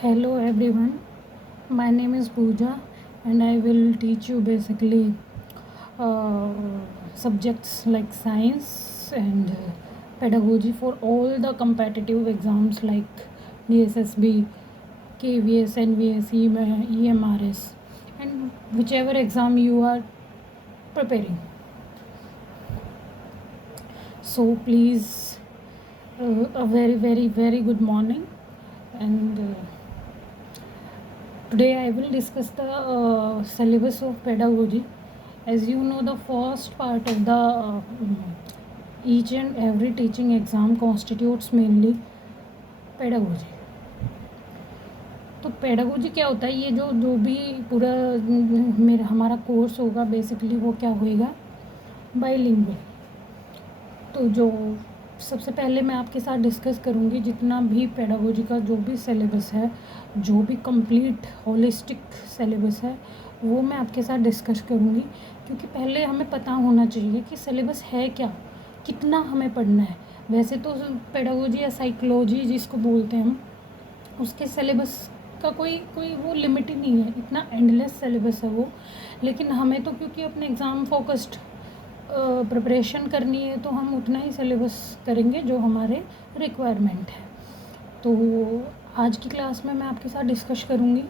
Hello everyone, my name is Pooja and I will teach you basically subjects like science and pedagogy for all the competitive exams like DSSB, KVS, NVS, EMRS and whichever exam you are preparing. So please a very good morning and today I will discuss the syllabus of pedagogy. As you know, the first part of the each and every teaching exam constitutes mainly pedagogy. तो pedagogy क्या होता है, ये जो भी पूरा मेरा हमारा कोर्स होगा बेसिकली वो क्या होएगा, बाइलिंगुअल. तो जो सबसे पहले मैं आपके साथ डिस्कस करूँगी जितना भी पेडागोजी का जो भी सिलेबस है, जो भी कंप्लीट होलिस्टिक सिलेबस है वो मैं आपके साथ डिस्कस करूँगी. क्योंकि पहले हमें पता होना चाहिए कि सिलेबस है क्या, कितना हमें पढ़ना है. वैसे तो पेडागोजी या साइकोलॉजी जिसको बोलते हैं हम, उसके सिलेबस का कोई वो लिमिट ही नहीं है, इतना एंडलेस सिलेबस है वो. लेकिन हमें तो क्योंकि अपने एग्ज़ाम फोकस्ड प्रिपरेशन करनी है तो हम उतना ही सिलेबस करेंगे जो हमारे रिक्वायरमेंट है. तो आज की क्लास में मैं आपके साथ डिस्कस करूँगी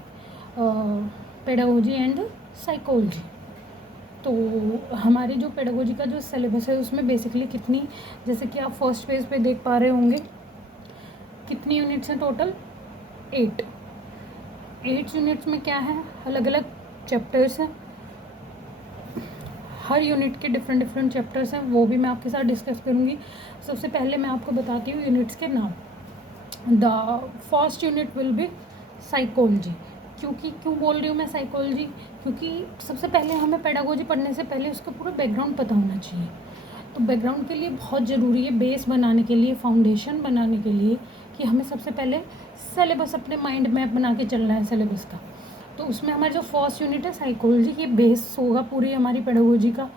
पेडागोजी एंड साइकोलॉजी. तो हमारी जो पेडागोजी का जो सिलेबस है उसमें बेसिकली कितनी, जैसे कि आप फर्स्ट पेज पे देख पा रहे होंगे, कितनी यूनिट्स हैं टोटल, 8 यूनिट्स में क्या है, अलग अलग चैप्टर्स हैं. हर यूनिट के डिफरेंट चैप्टर्स हैं, वो भी मैं आपके साथ डिस्कस करूँगी. सबसे पहले मैं आपको बताती हूँ यूनिट्स के नाम. The first unit will be psychology. क्यों बोल रही हूँ मैं साइकोलॉजी, क्योंकि सबसे पहले हमें पेडागोजी पढ़ने से पहले उसका पूरा बैकग्राउंड पता होना चाहिए. तो बैकग्राउंड के लिए बहुत ज़रूरी है, बेस बनाने के लिए, फाउंडेशन बनाने के लिए, कि हमें सबसे पहले सिलेबस अपने माइंड मैप बना के चलना है सिलेबस का. तो उसमें हमारा जो फर्स्ट यूनिट है साइकोलॉजी, ये बेस होगा पूरी हमारी पेडागोजी का.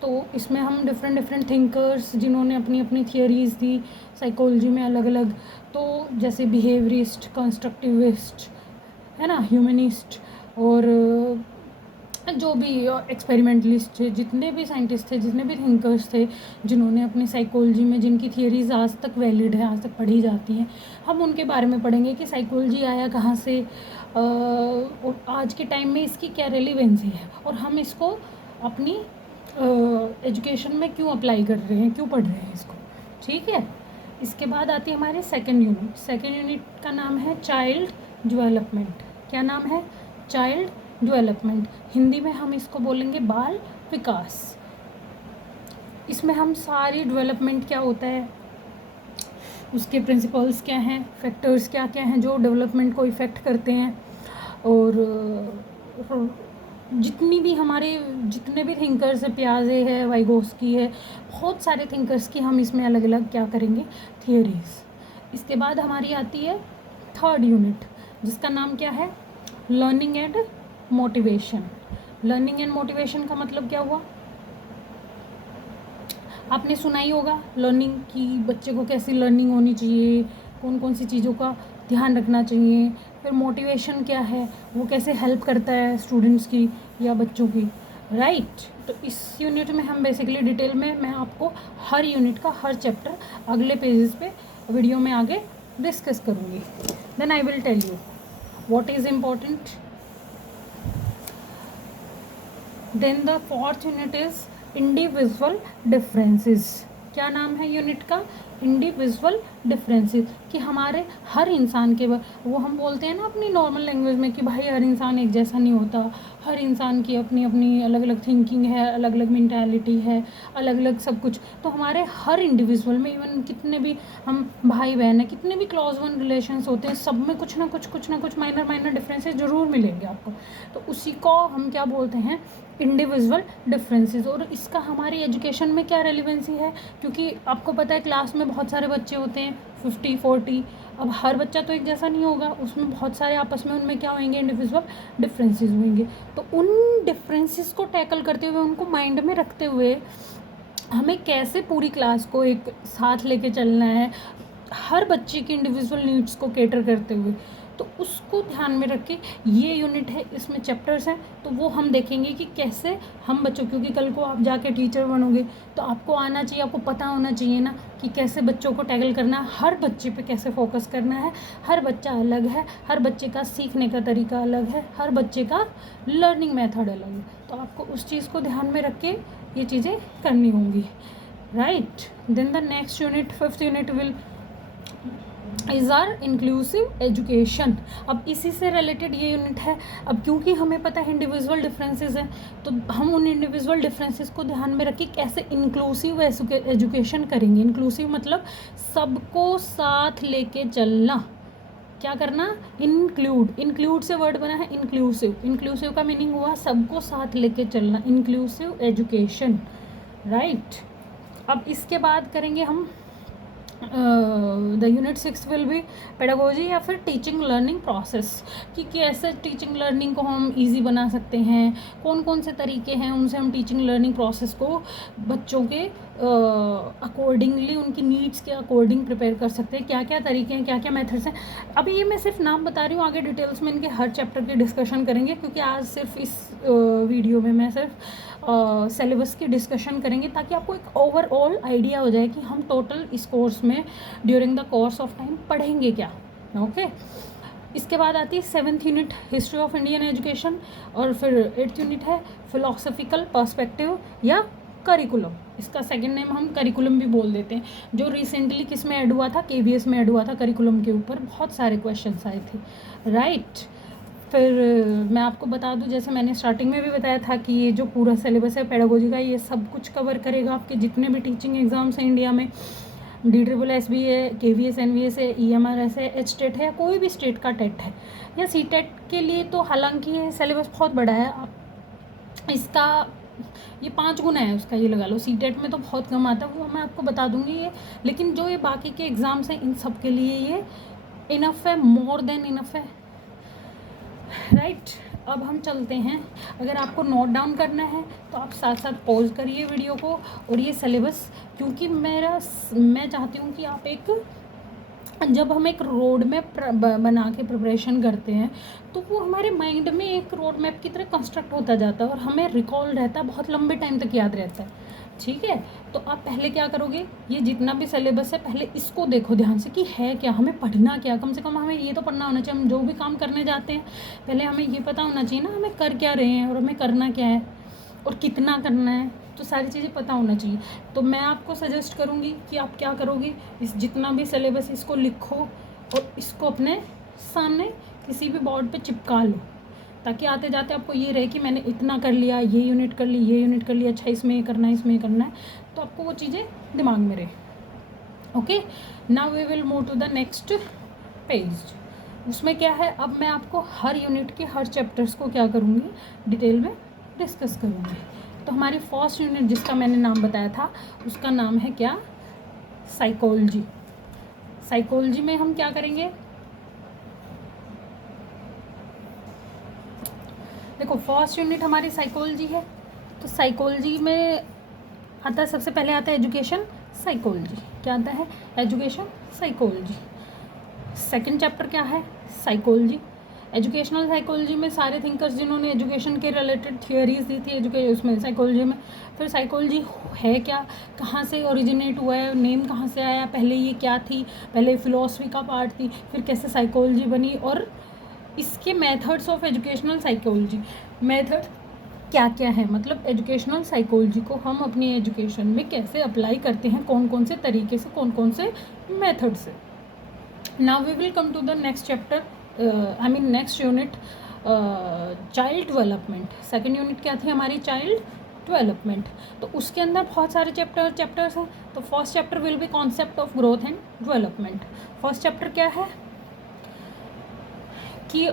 तो इसमें हम डिफरेंट थिंकर्स जिन्होंने अपनी अपनी थियोरीज़ दी साइकोलॉजी में अलग अलग, तो जैसे बिहेवियरिस्ट, कंस्ट्रक्टिविस्ट, है ना, ह्यूमनिस्ट, और जो भी एक्सपेरिमेंटलिस्ट थे, जितने भी साइंटिस्ट थे, जितने भी थिंकर्स थे जिन्होंने अपनी साइकोलॉजी में, जिनकी थियरीज आज तक वैलिड है, आज तक पढ़ी जाती हैं, हम उनके बारे में पढ़ेंगे कि साइकोलॉजी आया कहाँ से और आज के टाइम में इसकी क्या रेलिवेंसी है और हम इसको अपनी एजुकेशन में क्यों अप्लाई कर रहे हैं, क्यों पढ़ रहे हैं इसको. ठीक है. इसके बाद आती है हमारे सेकेंड यूनिट. सेकेंड यूनिट का नाम है चाइल्ड डेवलपमेंट. क्या नाम है, चाइल्ड डेवलपमेंट. हिंदी में हम इसको बोलेंगे बाल विकास. इसमें हम सारी डेवलपमेंट क्या होता है, उसके प्रिंसिपल्स क्या हैं, फैक्टर्स क्या क्या हैं जो डेवलपमेंट को इफ़ेक्ट करते हैं, और जितनी भी जितने भी थिंकर्स है, पियाजे है, वाइगोस्की है, बहुत सारे थिंकर्स की हम इसमें अलग अलग क्या करेंगे, थियरीज. इसके बाद हमारी आती है थर्ड यूनिट, जिसका नाम क्या है, learning and motivation. Learning and motivation का मतलब क्या हुआ, आपने सुना ही होगा लर्निंग की, बच्चे को कैसी लर्निंग होनी चाहिए, कौन कौन सी चीज़ों का ध्यान रखना चाहिए. फिर मोटिवेशन क्या है, वो कैसे हेल्प करता है स्टूडेंट्स की या बच्चों की, राइट. तो इस यूनिट में हम बेसिकली डिटेल में मैं आपको हर यूनिट का हर चैप्टर अगले पेजेस पे वीडियो में आगे डिस्कस करूँगी. Then I will tell you what is important. Then the fourth unit is individual differences. क्या नाम है यूनिट का, इंडिविजुअल डिफरेंसेस. कि हमारे हर इंसान के वो हम बोलते हैं ना अपनी नॉर्मल लैंग्वेज में कि भाई हर इंसान एक जैसा नहीं होता, हर इंसान की अपनी अपनी अलग अलग थिंकिंग है, अलग अलग मेंटालिटी है, अलग अलग सब कुछ. तो हमारे हर इंडिविजुअल में, इवन कितने भी हम भाई बहन हैं, कितने भी क्लोज वन रिलेशंस होते हैं, सब में कुछ ना कुछ माइनर डिफरेंसेस ज़रूर मिलेंगे आपको. तो उसी को हम क्या बोलते हैं, इंडिविजुअल डिफरेंसेस. और इसका हमारी एजुकेशन में क्या रेलिवेंसी है, क्योंकि आपको पता है क्लास में बहुत सारे बच्चे होते हैं, 50-40. अब हर बच्चा तो एक जैसा नहीं होगा, उसमें बहुत सारे आपस में उनमें क्या होंगे, इंडिविजुअल डिफरेंसेस होंगे. तो उन डिफरेंसेस को टैकल करते हुए, उनको माइंड में रखते हुए हमें कैसे पूरी क्लास को एक साथ लेके चलना है, हर बच्चे की इंडिविजुअल नीड्स को कैटर करते हुए, तो उसको ध्यान में रख के ये यूनिट है, इसमें चैप्टर्स हैं, तो वो हम देखेंगे कि कैसे हम बच्चों, क्योंकि कल को आप जाके टीचर बनोगे तो आपको आना चाहिए, आपको पता होना चाहिए ना कि कैसे बच्चों को टैकल करना है, हर बच्चे पे कैसे फोकस करना है। हर बच्चा अलग है, हर बच्चे का सीखने का तरीका अलग है, हर बच्चे का लर्निंग मेथड अलग है, तो आपको उस चीज़ को ध्यान में रख के ये चीज़ें करनी होंगी, right. Then the next unit, 5th unit will is are inclusive education. अब इसी से रिलेटेड ये यूनिट है। अब क्योंकि हमें पता है इंडिविजुअल डिफरेंसेस हैं, तो हम उन इंडिविजुअल डिफरेंसेस को ध्यान में रख के कैसे इंक्लूसिव एजुकेशन करेंगे। इंक्लूसिव मतलब सबको साथ लेके चलना, क्या करना, इंक्लूड से वर्ड बना है इंक्लूसिव का मीनिंग हुआ सबको साथ लेके चलना, इंक्लूसिव एजुकेशन, राइट। अब इसके बाद करेंगे हम the unit 6 will be pedagogy या फिर टीचिंग लर्निंग प्रोसेस, कि कैसे टीचिंग लर्निंग को हम इजी बना सकते हैं, कौन कौन से तरीके हैं उनसे हम टीचिंग लर्निंग प्रोसेस को बच्चों के अकॉर्डिंगली, उनकी नीड्स के अकॉर्डिंग प्रिपेयर कर सकते हैं, क्या क्या तरीके हैं, क्या क्या मेथड्स हैं। अभी ये मैं सिर्फ नाम बता रही हूँ, आगे डिटेल्स में इनके हर चैप्टर की डिस्कशन करेंगे, क्योंकि आज सिर्फ इस वीडियो में मैं सिर्फ सिलेबस की डिस्कशन करेंगे, ताकि आपको एक ओवरऑल आइडिया हो जाए कि हम टोटल इस कोर्स में during the course of time पढ़ेंगे क्या, ओके। इसके बाद आती है 7th unit, history of Indian education, और फिर 8th यूनिट है फिलोसफिकल पर्सपेक्टिव या करिकुलम। इसका सेकंड नेम हम करिकुलम भी बोल देते हैं, जो रिसेंटली किस में ऐड हुआ था, KVS में ऐड हुआ था, करिकुलम के ऊपर बहुत सारे क्वेश्चंस आए थे, राइट। फिर मैं आपको बता दूं, जैसे मैंने स्टार्टिंग में भी बताया था कि ये जो पूरा सिलेबस है पेडागोजी का, ये सब कुछ कवर करेगा, आपके जितने भी टीचिंग एग्ज़ाम्स हैं इंडिया में, DSSS भी है, KVS NVS है, EMRS है, HTET है, कोई भी स्टेट का टेट है या CTET के लिए, तो हालांकि ये सिलेबस बहुत बड़ा है, आप इसका ये 5 गुना है उसका, ये लगा लो। CTET में तो बहुत कम आता है, वो मैं आपको बता दूंगी ये, लेकिन जो ये बाकी के एग्ज़ाम्स हैं इन सब के लिए ये इनफ है, मोर देन इनफ है, राइट। अब हम चलते हैं, अगर आपको नोट डाउन करना है तो आप साथ साथ पॉज करिए वीडियो को, और ये सिलेबस, क्योंकि मैं चाहती हूँ कि आप जब हम एक रोड मैप बना के प्रिपरेशन करते हैं, तो वो हमारे माइंड में एक रोड मैप की तरह कंस्ट्रक्ट होता जाता है और हमें रिकॉल रहता है, बहुत लंबे टाइम तक याद रहता है, ठीक है। तो आप पहले क्या करोगे, ये जितना भी सिलेबस है पहले इसको देखो ध्यान से कि है क्या, हमें पढ़ना क्या, कम से कम हमें ये तो पढ़ना होना चाहिए, हम जो भी काम करने जाते हैं पहले हमें ये पता होना चाहिए ना हमें कर क्या रहे हैं और हमें करना क्या है और कितना करना है, तो सारी चीज़ें पता होना चाहिए। तो मैं आपको सजेस्ट करूँगी कि आप क्या करोगे, इस जितना भी सिलेबस इसको लिखो और इसको अपने सामने किसी भी बोर्ड पे चिपका लो, ताकि आते जाते आपको ये रहे कि मैंने इतना कर लिया, ये यूनिट कर ली, ये यूनिट कर लिया, अच्छा इसमें ये करना है, इसमें ये करना है, तो आपको वो चीज़ें दिमाग में रहे, okay. Now we will move to the next page. उसमें क्या है, अब मैं आपको हर यूनिट के हर चैप्टर्स को क्या करूँगी, डिटेल में डिस्कस करूँगी। तो हमारी फर्स्ट यूनिट जिसका मैंने नाम बताया था उसका नाम है क्या, साइकोलॉजी। साइकोलॉजी में हम क्या करेंगे, देखो फर्स्ट यूनिट हमारी साइकोलॉजी है, तो साइकोलॉजी में आता है, सबसे पहले आता है एजुकेशन साइकोलॉजी, क्या आता है, एजुकेशन साइकोलॉजी। सेकंड चैप्टर क्या है, साइकोलॉजी। एजुकेशनल साइकोलॉजी में सारे थिंकर्स जिन्होंने एजुकेशन के रिलेटेड थियोरीज दी थी उसमें साइकोलॉजी में। फिर साइकोलॉजी है क्या, कहाँ से ओरिजिनेट हुआ है, नेम कहाँ से आया, पहले ये क्या थी, पहले फिलॉसफी का पार्ट थी, फिर कैसे साइकोलॉजी बनी, और इसके methods of educational psychology, method क्या क्या है, मतलब एजुकेशनल साइकोलॉजी को हम अपनी एजुकेशन में कैसे अप्लाई करते हैं, कौन कौन से तरीके से, कौन कौन से मेथड से। Now we will come to the next chapter, next unit, child development. Second unit क्या थी हमारी, चाइल्ड डेवलपमेंट। तो उसके अंदर बहुत सारे चैप्टर्स हैं। तो first chapter will B concept of growth and development. First chapter क्या है कि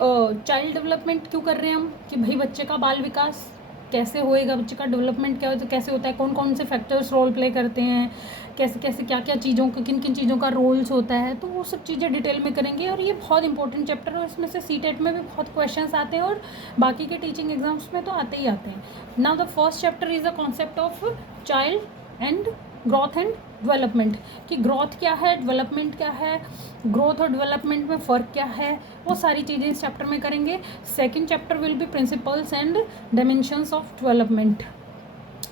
चाइल्ड डेवलपमेंट क्यों कर रहे हैं हम, कि भाई बच्चे का बाल विकास कैसे होएगा, बच्चे का डेवलपमेंट कैसे होता है, कौन कौन से फैक्टर्स रोल प्ले करते हैं, कैसे कैसे क्या क्या चीज़ों का, किन किन चीज़ों का रोल्स होता है, तो वो सब चीज़ें डिटेल में करेंगे। और ये बहुत इंपॉर्टेंट चैप्टर है और इसमें से CTET में भी बहुत क्वेश्चंस आते हैं और बाकी के टीचिंग एग्जाम्स में तो आते हैं। Now the first chapter is a concept of child and growth and development, कि ग्रोथ क्या है, डेवलपमेंट क्या है, ग्रोथ और डेवलपमेंट में फ़र्क क्या है, वो सारी चीज़ें इस चैप्टर में करेंगे। Second chapter will B principles and dimensions of development.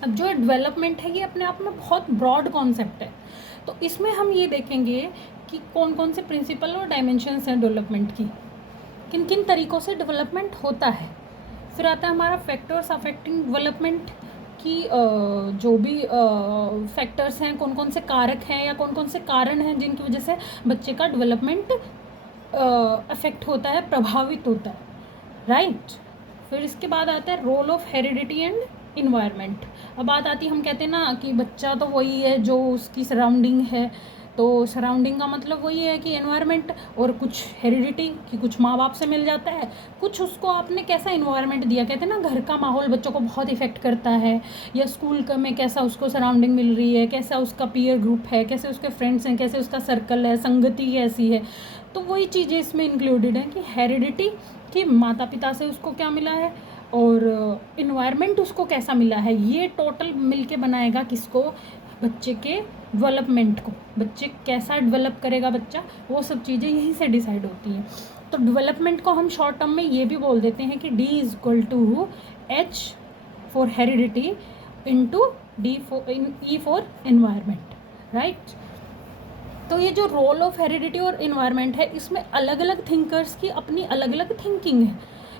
अब जो डेवलपमेंट है ये अपने आप में बहुत ब्रॉड कॉन्सेप्ट है, तो इसमें हम ये देखेंगे कि कौन कौन से प्रिंसिपल और डायमेंशंस हैं डेवलपमेंट की, किन किन तरीक़ों से डेवलपमेंट होता है। फिर आता है हमारा फैक्टर्स अफेक्टिंग डेवलपमेंट, कि जो भी फैक्टर्स हैं, कौन कौन से कारक हैं या कौन कौन से कारण हैं जिनकी वजह से बच्चे का डेवलपमेंट अफेक्ट होता है, प्रभावित होता है, राइट। फिर इसके बाद आता है role of heredity and environment. अब बात आती है, हम कहते हैं ना कि बच्चा तो वही है जो उसकी सराउंडिंग है, तो सराउंडिंग का मतलब वही है कि एनवायरनमेंट, और कुछ हेरिडिटी कि कुछ माँ बाप से मिल जाता है, कुछ उसको आपने कैसा इन्वायरमेंट दिया, कहते हैं ना घर का माहौल बच्चों को बहुत इफेक्ट करता है, या स्कूल का में कैसा उसको सराउंडिंग मिल रही है, कैसा उसका पीयर ग्रुप है, कैसे उसके फ्रेंड्स हैं, कैसे उसका सर्कल है, संगति कैसी है, तो वही चीज़ें इसमें इंक्लूडेड हैं कि हेरिडिटी कि माता पिता से उसको क्या मिला है और इन्वायरमेंट उसको कैसा मिला है, ये टोटल मिलके बनाएगा किसको, बच्चे के डेवलपमेंट को, बच्चे कैसा डेवलप करेगा बच्चा, वो सब चीज़ें यहीं से डिसाइड होती हैं। तो डेवलपमेंट को हम शॉर्ट टर्म में ये भी बोल देते हैं कि D=H for heredity into E for environment, right. तो ये जो रोल ऑफ हेरिडिटी और इन्वायरमेंट है, इसमें अलग अलग थिंकर्स की अपनी अलग अलग थिंकिंग है,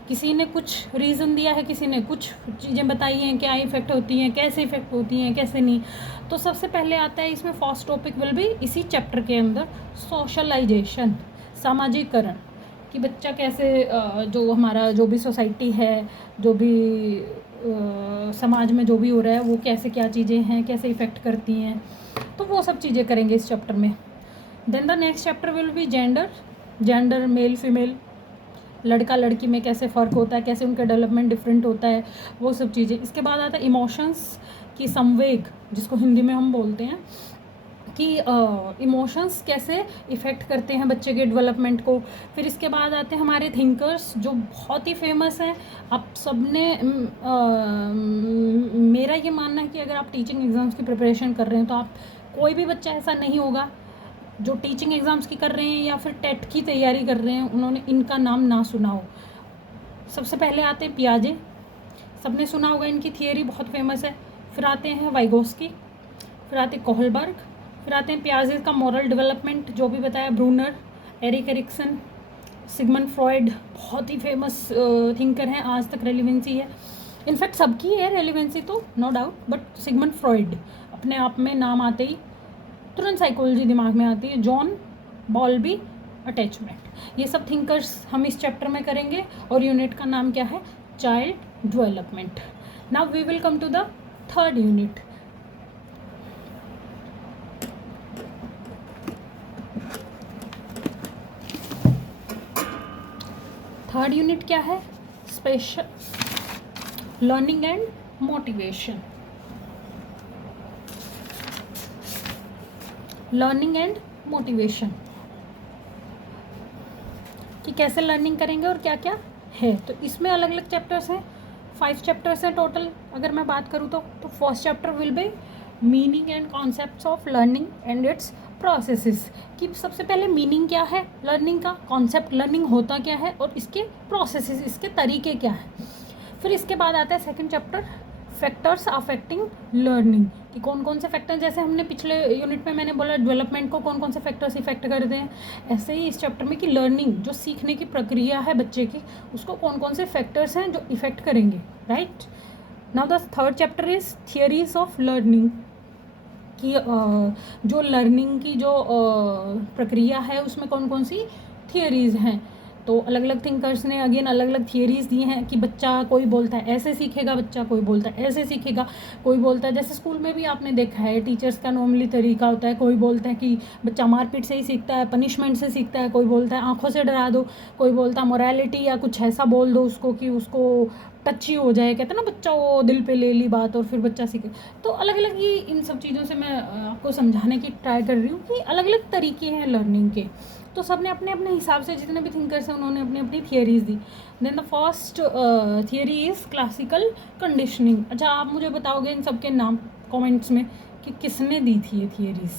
किसी ने कुछ रीज़न दिया है, किसी ने कुछ चीज़ें बताई हैं, क्या इफ़ेक्ट होती हैं, कैसे इफ़ेक्ट होती हैं, कैसे नहीं। तो सबसे पहले आता है इसमें फर्स्ट टॉपिक विल भी इसी चैप्टर के अंदर सोशलाइजेशन, सामाजिकरण, कि बच्चा कैसे जो हमारा जो भी सोसाइटी है, जो भी समाज में जो भी हो रहा है वो कैसे क्या चीज़ें हैं, कैसे इफ़ेक्ट करती हैं, तो वो सब चीज़ें करेंगे इस चैप्टर में। Then the next chapter will be gender male female, लड़का लड़की में कैसे फ़र्क होता है, कैसे उनका डेवलपमेंट डिफरेंट होता है, वो सब चीज़ें। इसके बाद आता है इमोशंस की संवेग, जिसको हिंदी में हम बोलते हैं कि इमोशंस कैसे इफ़ेक्ट करते हैं बच्चे के डेवलपमेंट को। फिर इसके बाद आते हैं हमारे थिंकर्स जो बहुत ही फेमस हैं, आप सब ने मेरा ये मानना है कि अगर आप टीचिंग एग्ज़ाम्स की प्रिपरेशन कर रहे हैं तो आप कोई भी बच्चा ऐसा नहीं होगा जो टीचिंग एग्ज़ाम्स की कर रहे हैं या फिर टेट की तैयारी कर रहे हैं उन्होंने इनका नाम ना सुना हो। सबसे पहले आते हैं पियाजे, सबने सुना होगा, इनकी थियरी बहुत फेमस है। फिर आते हैं वाइगोस्की, फिर आते हैं कोहलबर्ग, फिर आते हैं पियाजे का मॉरल डेवलपमेंट जो भी बताया, Bruner, Erik Erikson, Sigmund Freud, बहुत ही फेमस थिंकर हैं, आज तक रेलिवेंसी है, इनफैक्ट सबकी है रेलिवेंसी तो no doubt, but Sigmund Freud अपने आप में नाम आते ही तुरंत साइकोलॉजी दिमाग में आती है। जॉन बॉल्बी, अटैचमेंट, ये सब थिंकर्स हम इस चैप्टर में करेंगे, और यूनिट का नाम क्या है, child development. Now we will come to the third unit. Third unit क्या है, special learning and motivation. Learning and motivation कि कैसे लर्निंग करेंगे और क्या क्या है। तो इसमें अलग अलग चैप्टर्स हैं, 5 चैप्टर्स हैं टोटल अगर मैं बात करूँ तो first chapter will B meaning and concepts of learning and it's processes, कि सबसे पहले मीनिंग क्या है लर्निंग का, कॉन्सेप्ट लर्निंग होता क्या है और इसके प्रोसेसेस, इसके तरीके क्या हैं। फिर इसके बाद आता है second chapter factors affecting learning, कि कौन कौन से फैक्टर, जैसे हमने पिछले यूनिट में मैंने बोला डेवलपमेंट को कौन कौन से फैक्टर्स इफेक्ट करते हैं, ऐसे ही इस चैप्टर में कि लर्निंग जो सीखने की प्रक्रिया है बच्चे की, उसको कौन कौन से फैक्टर्स हैं जो इफेक्ट करेंगे, right. Now the third chapter is theories of learning, कि जो लर्निंग की जो प्रक्रिया है उसमें कौन कौन सी थियरीज़ हैं। तो अलग अलग थिंकर्स ने अगेन अलग अलग थियरीज़ दी हैं कि बच्चा कोई बोलता है ऐसे सीखेगा बच्चा, कोई बोलता है ऐसे सीखेगा, कोई बोलता है जैसे स्कूल में भी आपने देखा है टीचर्स का नॉर्मली तरीका होता है, कोई बोलता है कि बच्चा मारपीट से ही सीखता है, पनिशमेंट से सीखता है, कोई बोलता है आंखों से डरा दो, कोई बोलता है मोरालिटी या कुछ ऐसा बोल दो उसको कि उसको टची हो जाए, कहते हैं ना बच्चा वो दिल पे ले ली बात और फिर बच्चा सीखे। तो अलग अलग ही इन सब चीज़ों से मैं आपको समझाने की ट्राई कर रही हूँ कि अलग अलग तरीके हैं लर्निंग के, तो सब ने अपने अपने हिसाब से, जितने भी थिंकर्स हैं उन्होंने अपनी अपनी थियरीज़ दी। Then the first theory is classical conditioning. अच्छा आप मुझे बताओगे इन सब के नाम कमेंट्स में कि किसने दी थी ये थियरीज।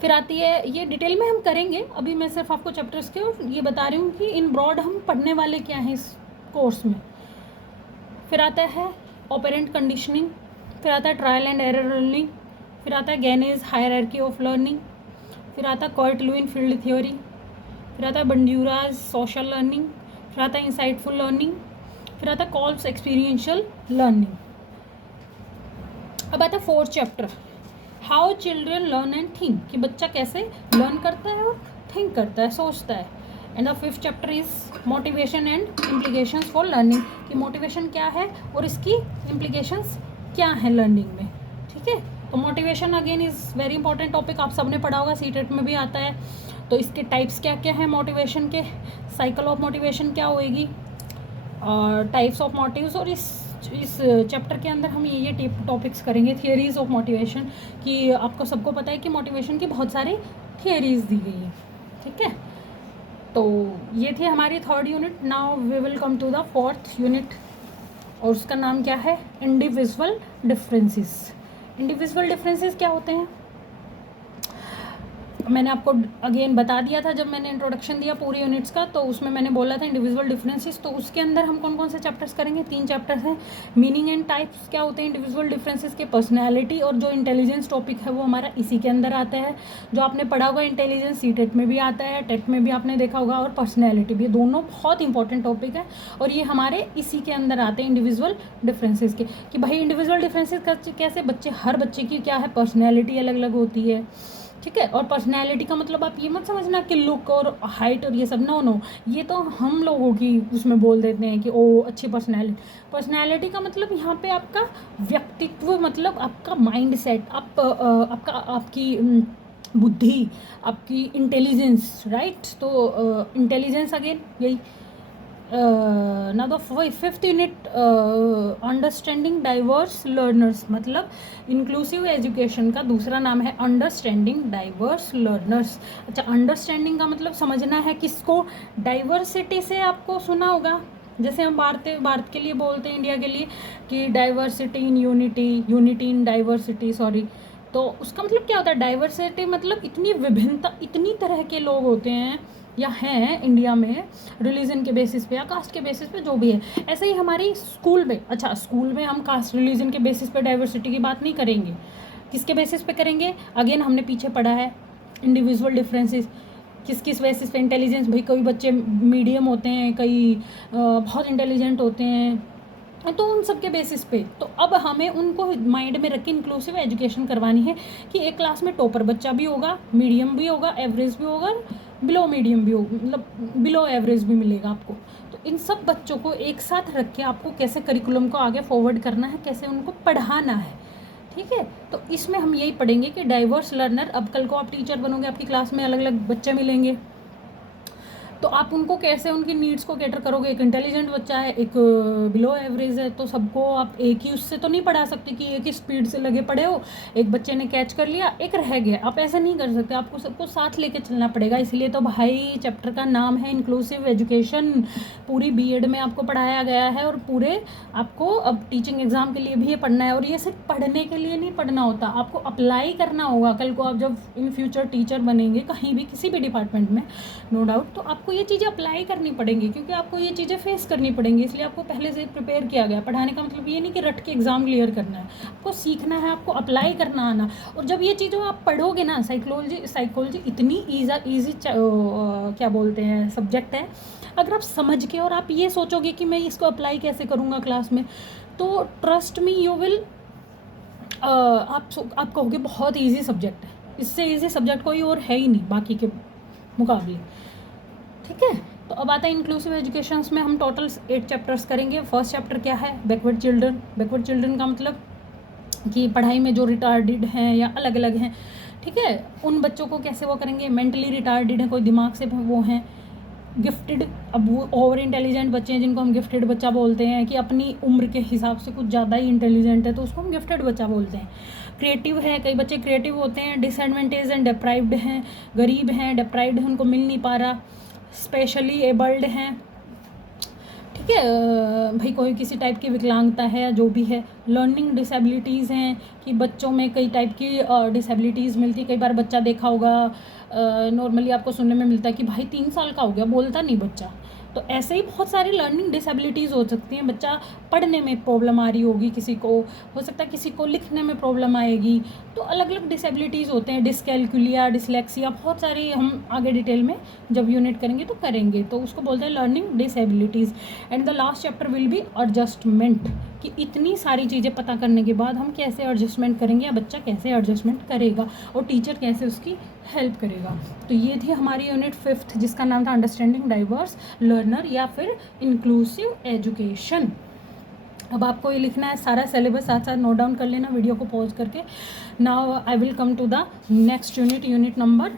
फिर आती है, ये डिटेल में हम करेंगे, अभी मैं सिर्फ आपको चैप्टर्स के और ये बता रही हूँ कि इन ब्रॉड हम पढ़ने वाले क्या हैं इस कोर्स में। फिर आता है ऑपरेंट कंडीशनिंग, फिर आता है ट्रायल एंड एरर लर्निंग, फिर आता है गैनेज हायरार्की ऑफ लर्निंग, फिर आता है कर्ट लुईन फील्ड थ्योरी, फिर आता है बंड्यूराज सोशल लर्निंग, फिर आता है इंसाइटफुल लर्निंग, फिर आता है कॉल्स एक्सपीरियंशियल लर्निंग। अब आता है fourth chapter, how children learn and think, कि बच्चा कैसे लर्न करता है और थिंक करता है, सोचता है। And the fifth chapter is motivation and implications for learning, कि मोटिवेशन क्या है और इसकी इम्प्लीकेशंस क्या है लर्निंग में। ठीक है, तो motivation again is very important topic, आप सबने पढ़ा होगा, सीटेट में भी आता है। तो इसके टाइप्स क्या क्या हैं मोटिवेशन के, साइकिल ऑफ मोटिवेशन क्या होएगी, और टाइप्स ऑफ मोटिव्स, और इस चैप्टर के अंदर हम ये टॉपिक्स करेंगे, थियरीज ऑफ मोटिवेशन, कि आपको सबको पता है कि मोटिवेशन की बहुत सारी थियरीज दी गई है। ठीक है, तो ये थी हमारी third unit. Now we will come to the fourth unit, और उसका नाम क्या है, इंडिविजुअल डिफरेंसेस। इंडिविजुअल डिफरेंसेस क्या होते हैं, मैंने आपको अगेन बता दिया था जब मैंने इंट्रोडक्शन दिया पूरी यूनिट्स का, तो उसमें मैंने बोला था इंडिविजुअल डिफरेंसेस। तो उसके अंदर हम कौन कौन से चैप्टर्स करेंगे, 3 चैप्टर्स हैं। मीनिंग एंड टाइप्स क्या होते हैं इंडिविजुअल डिफरेंसेस के, पर्सनैलिटी, और जो इंटेलिजेंस टॉपिक है वो हमारा इसी के अंदर आता है। जो आपने पढ़ा होगा इंटेलिजेंस, सीटेट में भी आता है, टेट में भी आपने देखा होगा, और पर्सनैलिटी भी, दोनों बहुत इंपॉर्टेंट टॉपिक है, और ये हमारे इसी के अंदर आते हैं इंडिविजुअल डिफरेंसेस के। कि भाई इंडिविजुअल डिफरेंसेस कैसे, बच्चे, हर बच्चे की क्या है, पर्सनैलिटी अलग अलग होती है। ठीक है, और पर्सनैलिटी का मतलब आप ये मत समझना कि लुक और हाइट और ये सब, नो, ये तो हम लोगों की उसमें बोल देते हैं कि ओ अच्छी पर्सनैलिटी। पर्सनैलिटी का मतलब यहाँ पे आपका व्यक्तित्व, मतलब आपका माइंड सेट, आपकी बुद्धि, आपकी इंटेलिजेंस, राइट। तो इंटेलिजेंस अगेन यही। ना the fifth unit, understanding diverse learners, मतलब इंक्लूसिव एजुकेशन का दूसरा नाम है अंडरस्टैंडिंग डाइवर्स लर्नर्स। अच्छा, अंडरस्टैंडिंग का मतलब समझना है किसको, डाइवर्सिटी से आपको सुना होगा, जैसे हम भारत के लिए बोलते हैं, इंडिया के लिए, कि diversity in unity, unity in diversity, sorry. तो उसका मतलब क्या होता है, डाइवर्सिटी मतलब इतनी विभिन्नता, इतनी तरह के लोग होते हैं या हैं इंडिया में, रिलीजन के बेसिस पे या कास्ट के बेसिस पे, जो भी है। ऐसे ही हमारी स्कूल में, अच्छा स्कूल में हम कास्ट रिलीजन के बेसिस पे डाइवर्सिटी की बात नहीं करेंगे, किसके बेसिस पे करेंगे, अगेन हमने पीछे पढ़ा है इंडिविजुअल डिफरेंसेस, किस बेसिस पे, इंटेलिजेंस, भाई कोई बच्चे मीडियम होते हैं, कई बहुत इंटेलिजेंट होते हैं, तो उन सब के बेसिस पे। तो अब हमें उनको माइंड में रख के इंक्लूसिव एजुकेशन करवानी है, कि एक क्लास में टॉपर बच्चा भी होगा, मीडियम भी होगा, एवरेज भी होगा, बिलो मीडियम भी होगा, मतलब बिलो एवरेज भी मिलेगा आपको। तो इन सब बच्चों को एक साथ रख के आपको कैसे करिकुलम को आगे फॉरवर्ड करना है, कैसे उनको पढ़ाना है। ठीक है, तो इसमें हम यही पढ़ेंगे कि डाइवर्स लर्नर, अब कल को आप टीचर बनोगे, आपकी क्लास में अलग अलग बच्चे मिलेंगे, तो आप उनको कैसे, उनकी नीड्स को कैटर करोगे। एक इंटेलिजेंट बच्चा है, एक बिलो एवरेज है, तो सबको आप एक ही उससे तो नहीं पढ़ा सकते कि एक ही स्पीड से लगे पढ़े हो, एक बच्चे ने कैच कर लिया, एक रह गया, आप ऐसा नहीं कर सकते, आपको सबको साथ लेके चलना पड़ेगा। इसलिए तो भाई चैप्टर का नाम है इंक्लूसिव एजुकेशन, पूरी बीएड में आपको पढ़ाया गया है, और पूरे आपको अब टीचिंग एग्जाम के लिए भी ये पढ़ना है। और ये सिर्फ पढ़ने के लिए नहीं पढ़ना होता, आपको अप्लाई करना होगा कल को, आप जब इन फ्यूचर टीचर बनेंगे कहीं भी, किसी भी डिपार्टमेंट में, नो डाउट, तो आपको ये चीज़ें अप्लाई करनी पड़ेंगी, क्योंकि आपको ये चीज़ें फेस करनी पड़ेंगी। इसलिए आपको पहले से प्रिपेयर किया गया। पढ़ाने का मतलब ये नहीं कि रट के एग्ज़ाम क्लियर करना है, आपको सीखना है, आपको अप्लाई करना आना। और जब ये चीज़ें आप पढ़ोगे ना, साइकोलॉजी इतनी ईजी क्या बोलते हैं सब्जेक्ट है, अगर आप समझ के और आप ये सोचोगे कि मैं इसको अप्लाई कैसे करूँगा क्लास में, तो ट्रस्ट मी यू विल, आप कहोगे बहुत ईजी सब्जेक्ट है, इससे ईजी सब्जेक्ट कोई और है ही नहीं बाकी के मुकाबले। ठीक है, तो अब आता है इंक्लूसिव एजुकेशन में हम टोटल 8 चैप्टर्स करेंगे। फर्स्ट चैप्टर क्या है, बैकवर्ड चिल्ड्रन। बैकवर्ड चिल्ड्रन का मतलब कि पढ़ाई में जो रिटार्डेड हैं या अलग अलग हैं, ठीक है, उन बच्चों को कैसे वो करेंगे। मेंटली रिटार्डेड हैं, कोई दिमाग से वो हैं। गिफ्टेड, अब वो ओवर इंटेलिजेंट बच्चे हैं जिनको हम गिफ्टेड बच्चा बोलते हैं, कि अपनी उम्र के हिसाब से कुछ ज़्यादा ही इंटेलिजेंट है, तो उसको हम गिफ्टेड बच्चा बोलते हैं। क्रिएटिव है, कई बच्चे क्रिएटिव होते हैं। डिसएडवांटेज एंड डिप्राइव्ड हैं, गरीब हैं, डिप्राइव्ड हैं, उनको मिल नहीं पा रहा। स्पेशली एबल्ड हैं, ठीक है। भाई कोई किसी टाइप की विकलांगता है या जो भी है, लर्निंग डिसेबिलिटीज़ हैं कि बच्चों में कई टाइप की डिसेबिलिटीज़ मिलती है। कई बार बच्चा देखा होगा, नॉर्मली आपको सुनने में मिलता है कि भाई 3 साल का हो गया, बोलता नहीं बच्चा। तो ऐसे ही बहुत सारी लर्निंग डिसेबिलिटीज़ हो सकती हैं। बच्चा पढ़ने में प्रॉब्लम आ रही होगी, किसी को हो सकता है किसी को लिखने में प्रॉब्लम आएगी। तो अलग अलग डिसेबिलिटीज़ होते हैं, डिसकैलकुलिया, डिसलेक्सिया, बहुत सारी हम आगे डिटेल में जब यूनिट करेंगे तो करेंगे। तो उसको बोलते हैं learning disabilities. And the last chapter will B adjustment, कि इतनी सारी चीज़ें पता करने के बाद हम कैसे एडजस्टमेंट करेंगे, या बच्चा कैसे एडजस्टमेंट करेगा और टीचर कैसे उसकी हेल्प करेगा। तो ये थी हमारी यूनिट 5 जिसका नाम था अंडरस्टैंडिंग डाइवर्स लर्नर या फिर इंक्लूसिव एजुकेशन। अब आपको ये लिखना है सारा सिलेबस, साथ साथ नोट डाउन कर लेना वीडियो को पॉज करके। Now I will come to the next unit, unit number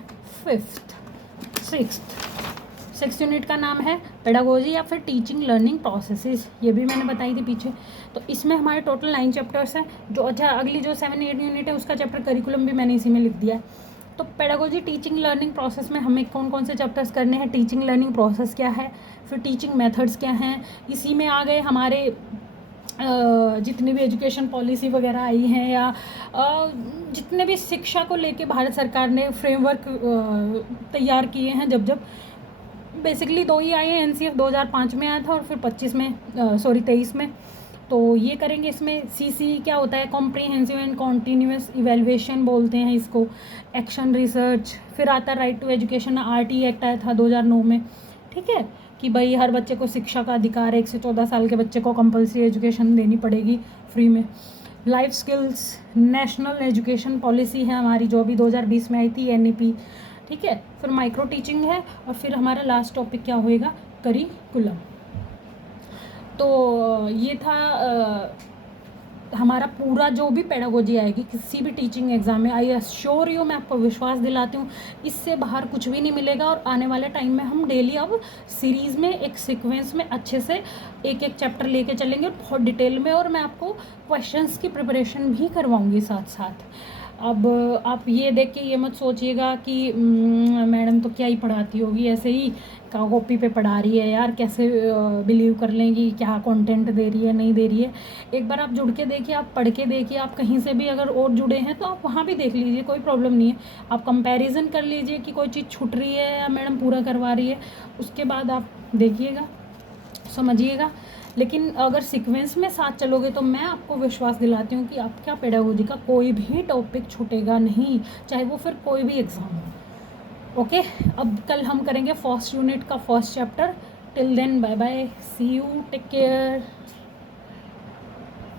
6th unit का नाम है पेडागोजी या फिर टीचिंग लर्निंग प्रोसेसेस। ये भी मैंने बताई थी पीछे। तो इसमें हमारे टोटल 9 चैप्टर्स हैं। जो अच्छा अगली जो 7-8 यूनिट है उसका चैप्टर करिकुलम भी मैंने इसी में लिख दिया है। तो पेडागोजी टीचिंग लर्निंग प्रोसेस में हमें कौन कौन से चैप्टर्स करने हैं, टीचिंग लर्निंग प्रोसेस क्या है, फिर टीचिंग मेथड्स क्या हैं। इसी में आ गए हमारे जितनी भी एजुकेशन पॉलिसी वगैरह आई हैं या जितने भी शिक्षा को लेके भारत सरकार ने फ्रेमवर्क तैयार किए हैं, जब बेसिकली 2 ही आए हैं। एनसीएफ 2005 में आया था और फिर 23 में। तो ये करेंगे। इसमें सीसी क्या होता है, कॉम्प्रिहेंसिव एंड कॉन्टीन्यूअस इवेल्युएशन बोलते हैं इसको, एक्शन रिसर्च। फिर आता है right to education, RT act आया था 2009 में, ठीक है, कि भाई हर बच्चे को शिक्षा का अधिकार है। 1 से 14 साल के बच्चे को कंपल्सरी एजुकेशन देनी पड़ेगी फ्री में। Life skills, national education policy है हमारी जो अभी 2020 में आई थी, एनईपी, ठीक है। फिर माइक्रो टीचिंग है और फिर हमारा लास्ट टॉपिक क्या होएगा, करिकुलम। तो ये था हमारा पूरा जो भी पेडागोजी आएगी किसी भी टीचिंग एग्जाम में। आई एश्योर यू, मैं आपको विश्वास दिलाती हूँ इससे बाहर कुछ भी नहीं मिलेगा। और आने वाले टाइम में हम डेली अब सीरीज़ में एक सीक्वेंस में अच्छे से एक एक चैप्टर लेके चलेंगे और बहुत डिटेल में, और मैं आपको क्वेश्चंस की प्रिपरेशन भी करवाऊँगी साथ साथ। अब आप ये देख के ये मत सोचिएगा कि मैडम तो क्या ही पढ़ाती होगी, ऐसे ही कॉपी पे पढ़ा रही है यार, कैसे बिलीव कर लेंगी क्या कंटेंट दे रही है नहीं दे रही है। एक बार आप जुड़ के देखिए, आप पढ़ के देखिए, आप कहीं से भी अगर और जुड़े हैं तो आप वहाँ भी देख लीजिए, कोई प्रॉब्लम नहीं है। आप कंपैरिजन कर लीजिए कि कोई चीज़ छूट रही है या मैडम पूरा करवा रही है, उसके बाद आप देखिएगा, समझिएगा। लेकिन अगर सीक्वेंस में साथ चलोगे तो मैं आपको विश्वास दिलाती हूँ कि आपका पेडागोजी का कोई भी टॉपिक छूटेगा नहीं, चाहे वो फिर कोई भी एग्ज़ाम हो। ओके, अब कल हम करेंगे फर्स्ट यूनिट का first chapter. Till then bye bye, see you, take care.